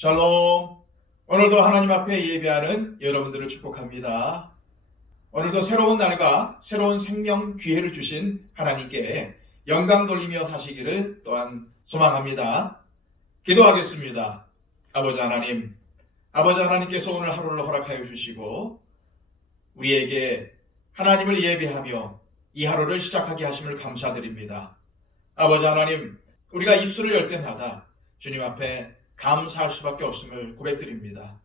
샬롬. 오늘도 하나님 앞에 예배하는 여러분들을 축복합니다. 오늘도 새로운 날과 새로운 생명 기회를 주신 하나님께 영광 돌리며 사시기를 또한 소망합니다. 기도하겠습니다. 아버지 하나님께서 오늘 하루를 허락하여 주시고 우리에게 하나님을 예배하며 이 하루를 시작하게 하심을 감사드립니다. 아버지 하나님, 우리가 입술을 열 때마다 주님 앞에 감사할 수밖에 없음을 고백드립니다.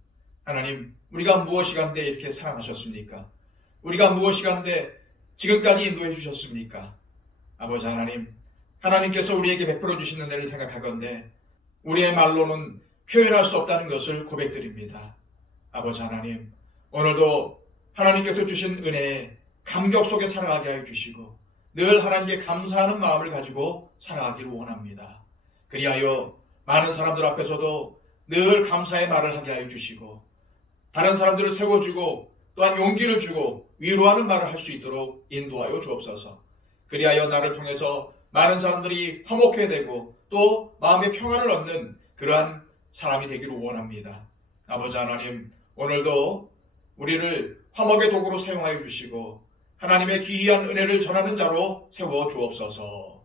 하나님, 우리가 무엇이 간데 이렇게 사랑하셨습니까? 우리가 무엇이 간데 지금까지 인도해 주셨습니까? 아버지 하나님, 하나님께서 우리에게 베풀어 주신 은혜를 생각하건대 우리의 말로는 표현할 수 없다는 것을 고백드립니다. 아버지 하나님, 오늘도 하나님께서 주신 은혜에 감격 속에 살아가게 하여 주시고 늘 하나님께 감사하는 마음을 가지고 살아가기를 원합니다. 그리하여 많은 사람들 앞에서도 늘 감사의 말을 하게 하여 주시고 다른 사람들을 세워주고 또한 용기를 주고 위로하는 말을 할 수 있도록 인도하여 주옵소서. 그리하여 나를 통해서 많은 사람들이 화목해 되고 또 마음의 평안을 얻는 그러한 사람이 되기를 원합니다. 아버지 하나님, 오늘도 우리를 화목의 도구로 사용하여 주시고 하나님의 기이한 은혜를 전하는 자로 세워 주옵소서.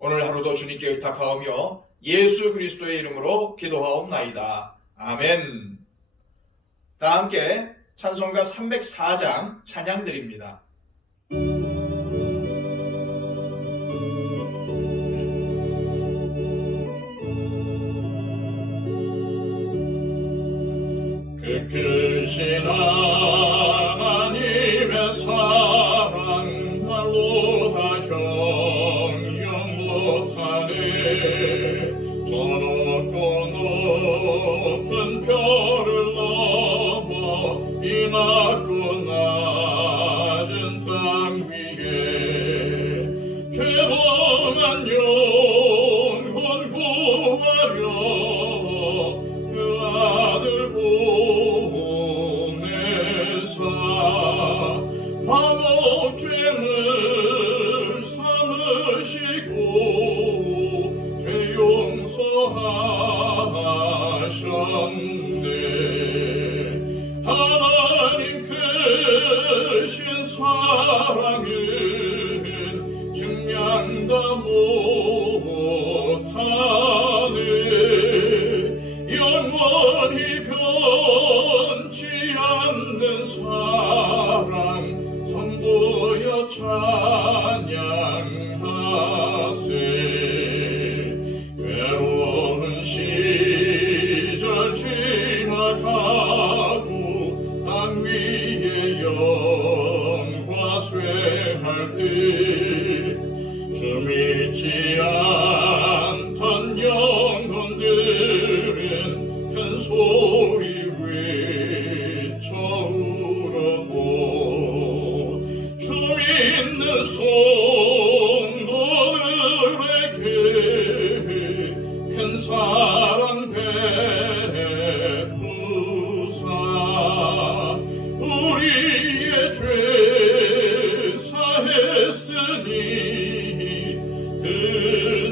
오늘 하루도 주님께 의탁하오며 예수 그리스도의 이름으로 기도하옵나이다. 아멘. 다 함께 찬송가 304장 찬양 드립니다. 그 크신 하나님의 사랑 말로 다 형용 못하네. 저 높고 높은 별을 넘어 이 낮고 낮은 땅 위에 죄범한 영혼 구하려 그 아들 보내사 화목 죄를 삼으시고 죄 용서하셨네. 하나님 크신 사랑은 증명다 못하네. 영원히 변치 않는 사랑 선보여 찬양하세. 외로운 시절 지나가고 땅 위에 영화 쇠할 때 주 믿지 않던 영혼들은 큰 소리 외쳐 울어도 주 믿는 성도들에게 큰 사랑 베푸사 우리의 죄 사했으니 그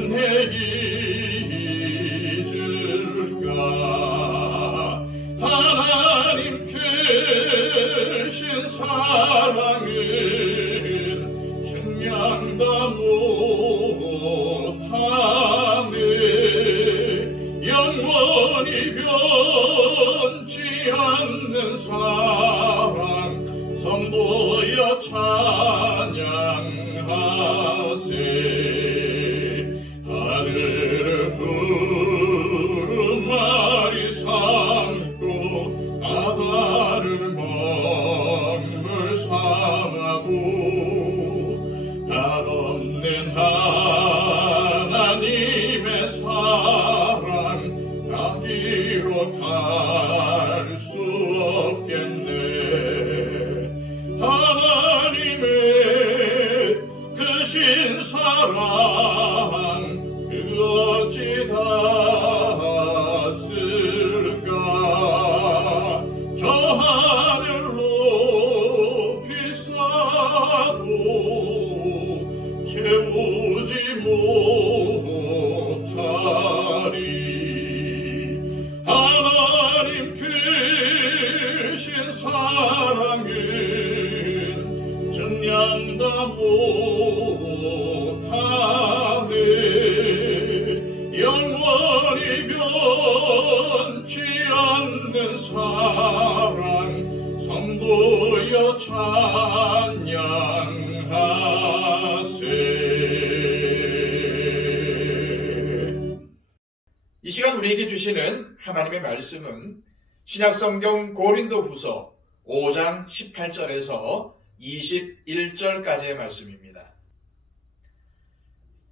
이 시간 우리에게 주시는 하나님의 말씀은 신약성경 고린도후서 5장 18절에서 21절까지의 말씀입니다.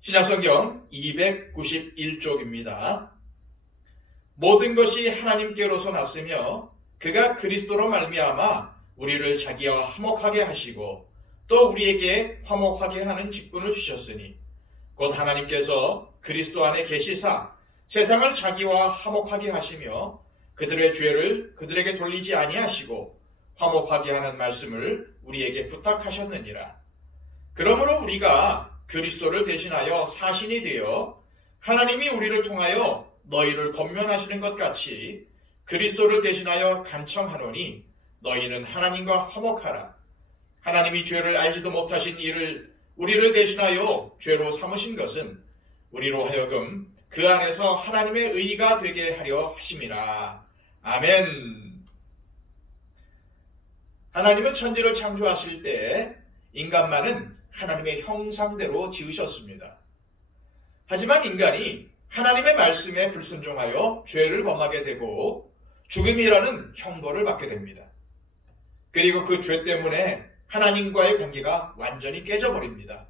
신약성경 291쪽입니다. 모든 것이 하나님께로서 났으며 그가 그리스도로 말미암아 우리를 자기와 화목하게 하시고 또 우리에게 화목하게 하는 직분을 주셨으니 곧 하나님께서 그리스도 안에 계시사 세상을 자기와 화목하게 하시며 그들의 죄를 그들에게 돌리지 아니하시고 화목하게 하는 말씀을 우리에게 부탁하셨느니라. 그러므로 우리가 그리스도를 대신하여 사신이 되어 하나님이 우리를 통하여 너희를 권면하시는 것 같이 그리스도를 대신하여 간청하노니 너희는 하나님과 화목하라. 하나님이 죄를 알지도 못하신 이를 우리를 대신하여 죄로 삼으신 것은 우리로 하여금 그 안에서 하나님의 의가 되게 하려 하심이라. 아멘. 하나님은 천지를 창조하실 때 인간만은 하나님의 형상대로 지으셨습니다. 하지만 인간이 하나님의 말씀에 불순종하여 죄를 범하게 되고 죽음이라는 형벌을 받게 됩니다. 그리고 그 죄 때문에 하나님과의 관계가 완전히 깨져버립니다.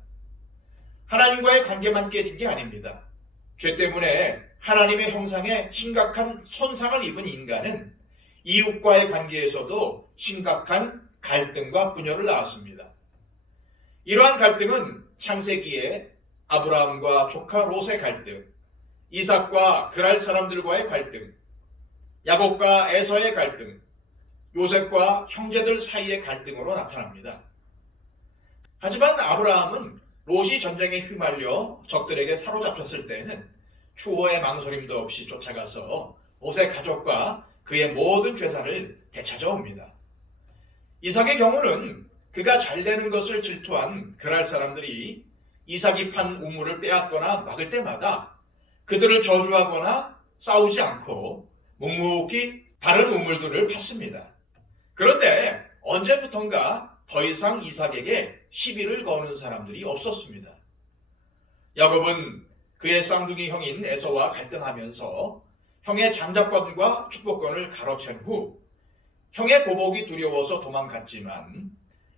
하나님과의 관계만 깨진 게 아닙니다. 죄 때문에 하나님의 형상에 심각한 손상을 입은 인간은 이웃과의 관계에서도 심각한 갈등과 분열을 낳았습니다. 이러한 갈등은 창세기에 아브라함과 조카 롯의 갈등, 이삭과 그랄 사람들과의 갈등, 야곱과 에서의 갈등, 요셉과 형제들 사이의 갈등으로 나타납니다. 하지만 아브라함은 롯이 전쟁에 휘말려 적들에게 사로잡혔을 때에는 추호의 망설임도 없이 쫓아가서 롯의 가족과 그의 모든 재산을 되찾아옵니다. 이삭의 경우는 그가 잘되는 것을 질투한 그랄 사람들이 이삭이 판 우물을 빼앗거나 막을 때마다 그들을 저주하거나 싸우지 않고 묵묵히 다른 우물들을 팠습니다. 그런데 언제부턴가 더 이상 이삭에게 시비를 거는 사람들이 없었습니다. 야곱은 그의 쌍둥이 형인 에서와 갈등하면서 형의 장자권과 축복권을 가로챈 후 형의 보복이 두려워서 도망갔지만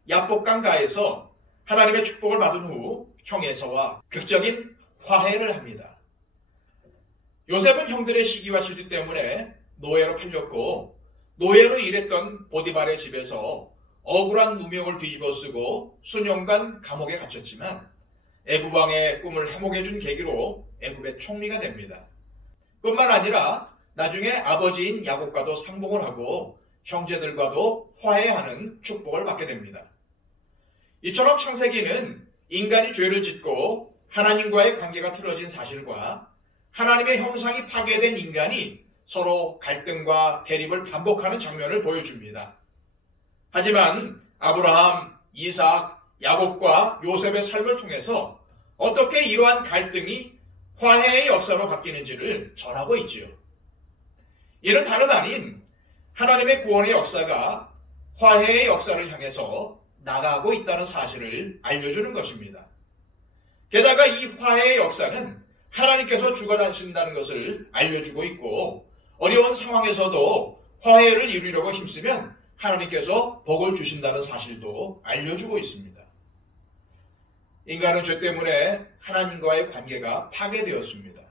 야복강가에서 하나님의 축복을 받은 후 형 에서와 극적인 화해를 합니다. 요셉은 형들의 시기와 질투 때문에 노예로 팔렸고 노예로 일했던 보디발의 집에서 억울한 누명을 뒤집어쓰고 수년간 감옥에 갇혔지만 애굽 왕의 꿈을 해몽해준 계기로 애굽의 총리가 됩니다. 뿐만 아니라 나중에 아버지인 야곱과도 상봉을 하고 형제들과도 화해하는 축복을 받게 됩니다. 이처럼 창세기는 인간이 죄를 짓고 하나님과의 관계가 틀어진 사실과 하나님의 형상이 파괴된 인간이 서로 갈등과 대립을 반복하는 장면을 보여줍니다. 하지만 아브라함, 이삭, 야곱과 요셉의 삶을 통해서 어떻게 이러한 갈등이 화해의 역사로 바뀌는지를 전하고 있지요. 이는 다름 아닌 하나님의 구원의 역사가 화해의 역사를 향해서 나가고 있다는 사실을 알려주는 것입니다. 게다가 이 화해의 역사는 하나님께서 주관하신다는 것을 알려주고 있고 어려운 상황에서도 화해를 이루려고 힘쓰면 하나님께서 복을 주신다는 사실도 알려주고 있습니다. 인간은 죄 때문에 하나님과의 관계가 파괴되었습니다.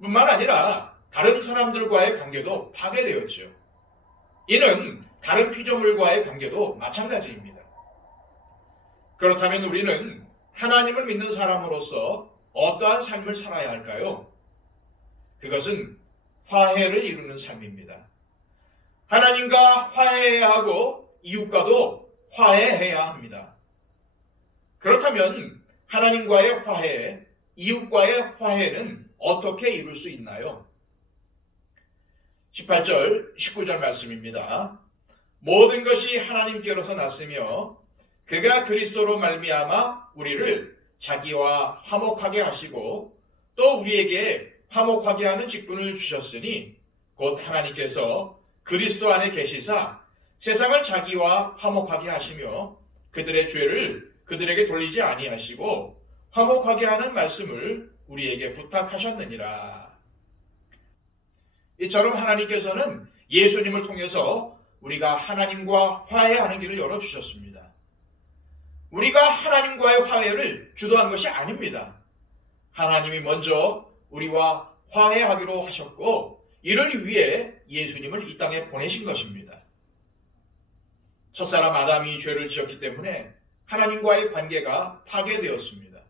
뿐만 아니라 다른 사람들과의 관계도 파괴되었죠. 이는 다른 피조물과의 관계도 마찬가지입니다. 그렇다면 우리는 하나님을 믿는 사람으로서 어떠한 삶을 살아야 할까요? 그것은 화해를 이루는 삶입니다. 하나님과 화해해야 하고 이웃과도 화해해야 합니다. 그렇다면 하나님과의 화해, 이웃과의 화해는 어떻게 이룰 수 있나요? 18절, 19절 말씀입니다. 모든 것이 하나님께로서 났으며 그가 그리스도로 말미암아 우리를 자기와 화목하게 하시고 또 우리에게 화목하게 하는 직분을 주셨으니 곧 하나님께서 그리스도 안에 계시사 세상을 자기와 화목하게 하시며 그들의 죄를 그들에게 돌리지 아니하시고 화목하게 하는 말씀을 우리에게 부탁하셨느니라. 이처럼 하나님께서는 예수님을 통해서 우리가 하나님과 화해하는 길을 열어주셨습니다. 우리가 하나님과의 화해를 주도한 것이 아닙니다. 하나님이 먼저 우리와 화해하기로 하셨고 이를 위해 예수님을 이 땅에 보내신 것입니다. 첫사람 아담이 죄를 지었기 때문에 하나님과의 관계가 파괴되었습니다.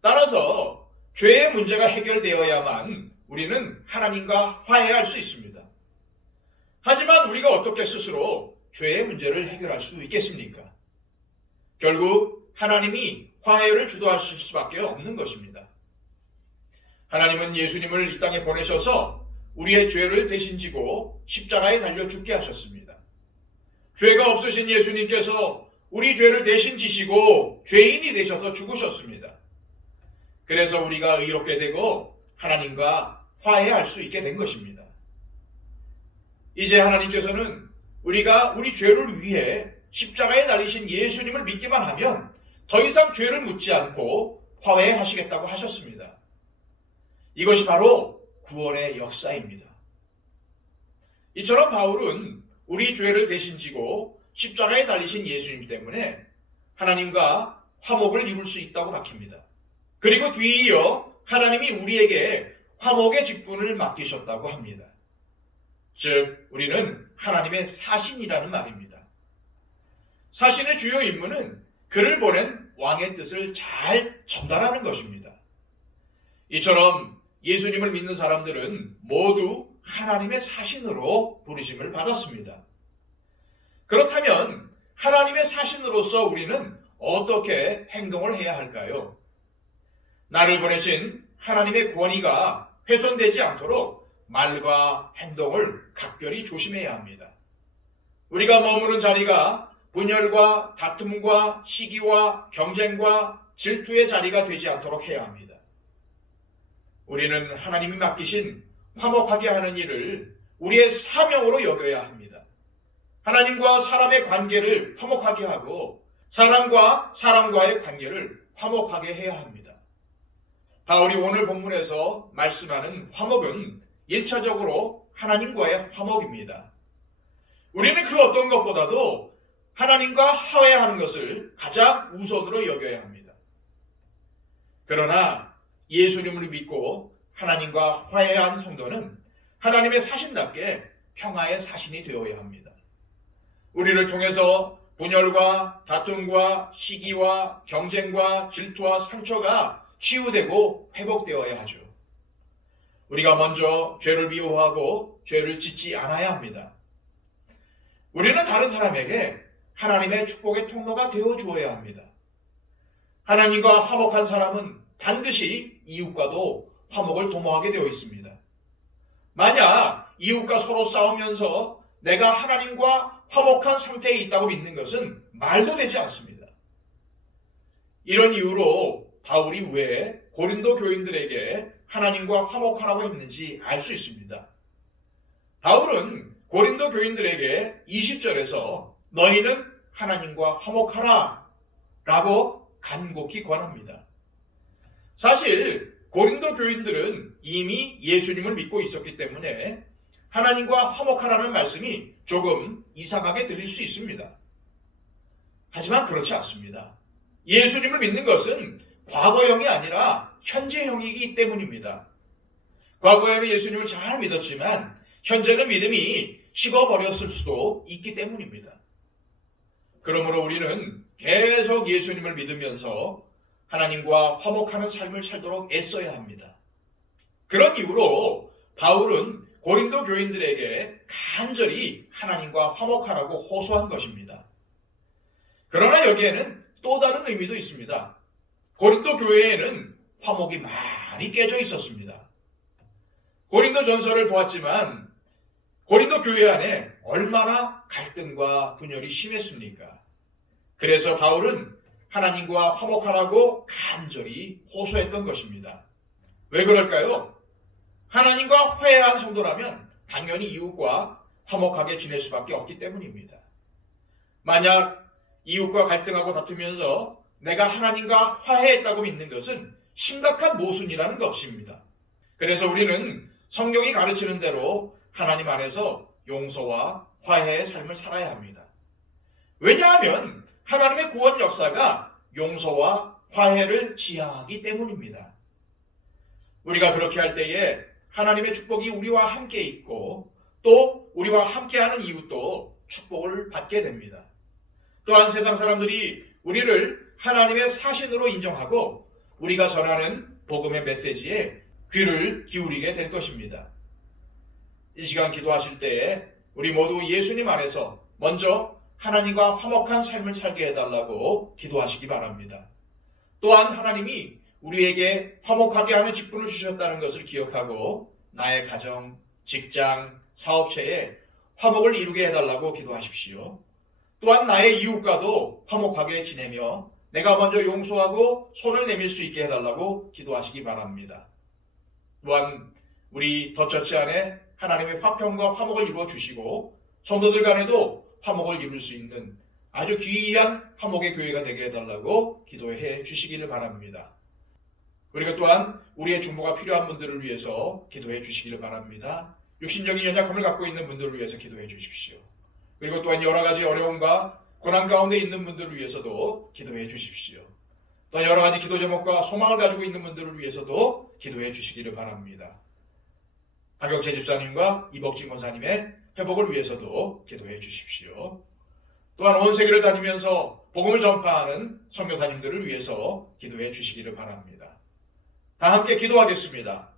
따라서 죄의 문제가 해결되어야만 우리는 하나님과 화해할 수 있습니다. 하지만 우리가 어떻게 스스로 죄의 문제를 해결할 수 있겠습니까? 결국 하나님이 화해를 주도하실 수밖에 없는 것입니다. 하나님은 예수님을 이 땅에 보내셔서 우리의 죄를 대신 지고 십자가에 달려 죽게 하셨습니다. 죄가 없으신 예수님께서 우리 죄를 대신 지시고 죄인이 되셔서 죽으셨습니다. 그래서 우리가 의롭게 되고 하나님과 화해할 수 있게 된 것입니다. 이제 하나님께서는 우리가 우리 죄를 위해 십자가에 달리신 예수님을 믿기만 하면 더 이상 죄를 묻지 않고 화해하시겠다고 하셨습니다. 이것이 바로 구원의 역사입니다. 이처럼 바울은 우리 죄를 대신 지고 십자가에 달리신 예수님 때문에 하나님과 화목을 이룰 수 있다고 밝힙니다. 그리고 뒤이어 하나님이 우리에게 화목의 직분을 맡기셨다고 합니다. 즉 우리는 하나님의 사신이라는 말입니다. 사신의 주요 임무는 그를 보낸 왕의 뜻을 잘 전달하는 것입니다. 이처럼 예수님을 믿는 사람들은 모두 하나님의 사신으로 부르심을 받았습니다. 그렇다면 하나님의 사신으로서 우리는 어떻게 행동을 해야 할까요? 나를 보내신 하나님의 권위가 훼손되지 않도록 말과 행동을 각별히 조심해야 합니다. 우리가 머무는 자리가 분열과 다툼과 시기와 경쟁과 질투의 자리가 되지 않도록 해야 합니다. 우리는 하나님이 맡기신 화목하게 하는 일을 우리의 사명으로 여겨야 합니다. 하나님과 사람의 관계를 화목하게 하고 사람과 사람과의 관계를 화목하게 해야 합니다. 바울이 오늘 본문에서 말씀하는 화목은 1차적으로 하나님과의 화목입니다. 우리는 그 어떤 것보다도 하나님과 화해하는 것을 가장 우선으로 여겨야 합니다. 그러나 예수님을 믿고 하나님과 화해한 성도는 하나님의 사신답게 평화의 사신이 되어야 합니다. 우리를 통해서 분열과 다툼과 시기와 경쟁과 질투와 상처가 치유되고 회복되어야 하죠. 우리가 먼저 죄를 미워하고 죄를 짓지 않아야 합니다. 우리는 다른 사람에게 하나님의 축복의 통로가 되어 주어야 합니다. 하나님과 화목한 사람은 반드시 이웃과도 화목을 도모하게 되어 있습니다. 만약 이웃과 서로 싸우면서 내가 하나님과 화목한 상태에 있다고 믿는 것은 말도 되지 않습니다. 이런 이유로 바울이 왜 고린도 교인들에게 하나님과 화목하라고 했는지 알 수 있습니다. 바울은 고린도 교인들에게 20절에서 너희는 하나님과 화목하라 라고 간곡히 권합니다. 사실 고린도 교인들은 이미 예수님을 믿고 있었기 때문에 하나님과 화목하라는 말씀이 조금 이상하게 들릴 수 있습니다. 하지만 그렇지 않습니다. 예수님을 믿는 것은 과거형이 아니라 현재형이기 때문입니다. 과거에는 예수님을 잘 믿었지만 현재는 믿음이 식어버렸을 수도 있기 때문입니다. 그러므로 우리는 계속 예수님을 믿으면서 하나님과 화목하는 삶을 살도록 애써야 합니다. 그런 이유로 바울은 고린도 교인들에게 간절히 하나님과 화목하라고 호소한 것입니다. 그러나 여기에는 또 다른 의미도 있습니다. 고린도 교회에는 화목이 많이 깨져 있었습니다. 고린도 전서를 보았지만 고린도 교회 안에 얼마나 갈등과 분열이 심했습니까? 그래서 바울은 하나님과 화목하라고 간절히 호소했던 것입니다. 왜 그럴까요? 하나님과 화해한 성도라면 당연히 이웃과 화목하게 지낼 수밖에 없기 때문입니다. 만약 이웃과 갈등하고 다투면서 내가 하나님과 화해했다고 믿는 것은 심각한 모순이라는 것입니다. 그래서 우리는 성경이 가르치는 대로 하나님 안에서 용서와 화해의 삶을 살아야 합니다. 왜냐하면 하나님의 구원 역사가 용서와 화해를 지향하기 때문입니다. 우리가 그렇게 할 때에 하나님의 축복이 우리와 함께 있고 또 우리와 함께하는 이웃도 축복을 받게 됩니다. 또한 세상 사람들이 우리를 하나님의 사신으로 인정하고 우리가 전하는 복음의 메시지에 귀를 기울이게 될 것입니다. 이 시간 기도하실 때에 우리 모두 예수님 안에서 먼저 하나님과 화목한 삶을 살게 해달라고 기도하시기 바랍니다. 또한 하나님이 우리에게 화목하게 하는 직분을 주셨다는 것을 기억하고 나의 가정, 직장, 사업체에 화목을 이루게 해달라고 기도하십시오. 또한 나의 이웃과도 화목하게 지내며 내가 먼저 용서하고 손을 내밀 수 있게 해달라고 기도하시기 바랍니다. 또한 우리 더처치 안에 하나님의 화평과 화목을 이루어 주시고 성도들 간에도 화목을 이룰 수 있는 아주 귀한 화목의 교회가 되게 해달라고 기도해 주시기를 바랍니다. 그리고 또한 우리의 중보가 필요한 분들을 위해서 기도해 주시기를 바랍니다. 육신적인 연약함을 갖고 있는 분들을 위해서 기도해 주십시오. 그리고 또한 여러 가지 어려움과 고난 가운데 있는 분들을 위해서도 기도해 주십시오. 또 여러 가지 기도 제목과 소망을 가지고 있는 분들을 위해서도 기도해 주시기를 바랍니다. 박영채 집사님과 이복진 권사님의 회복을 위해서도 기도해 주십시오. 또한 온 세계를 다니면서 복음을 전파하는 선교사님들을 위해서 기도해 주시기를 바랍니다. 다 함께 기도하겠습니다.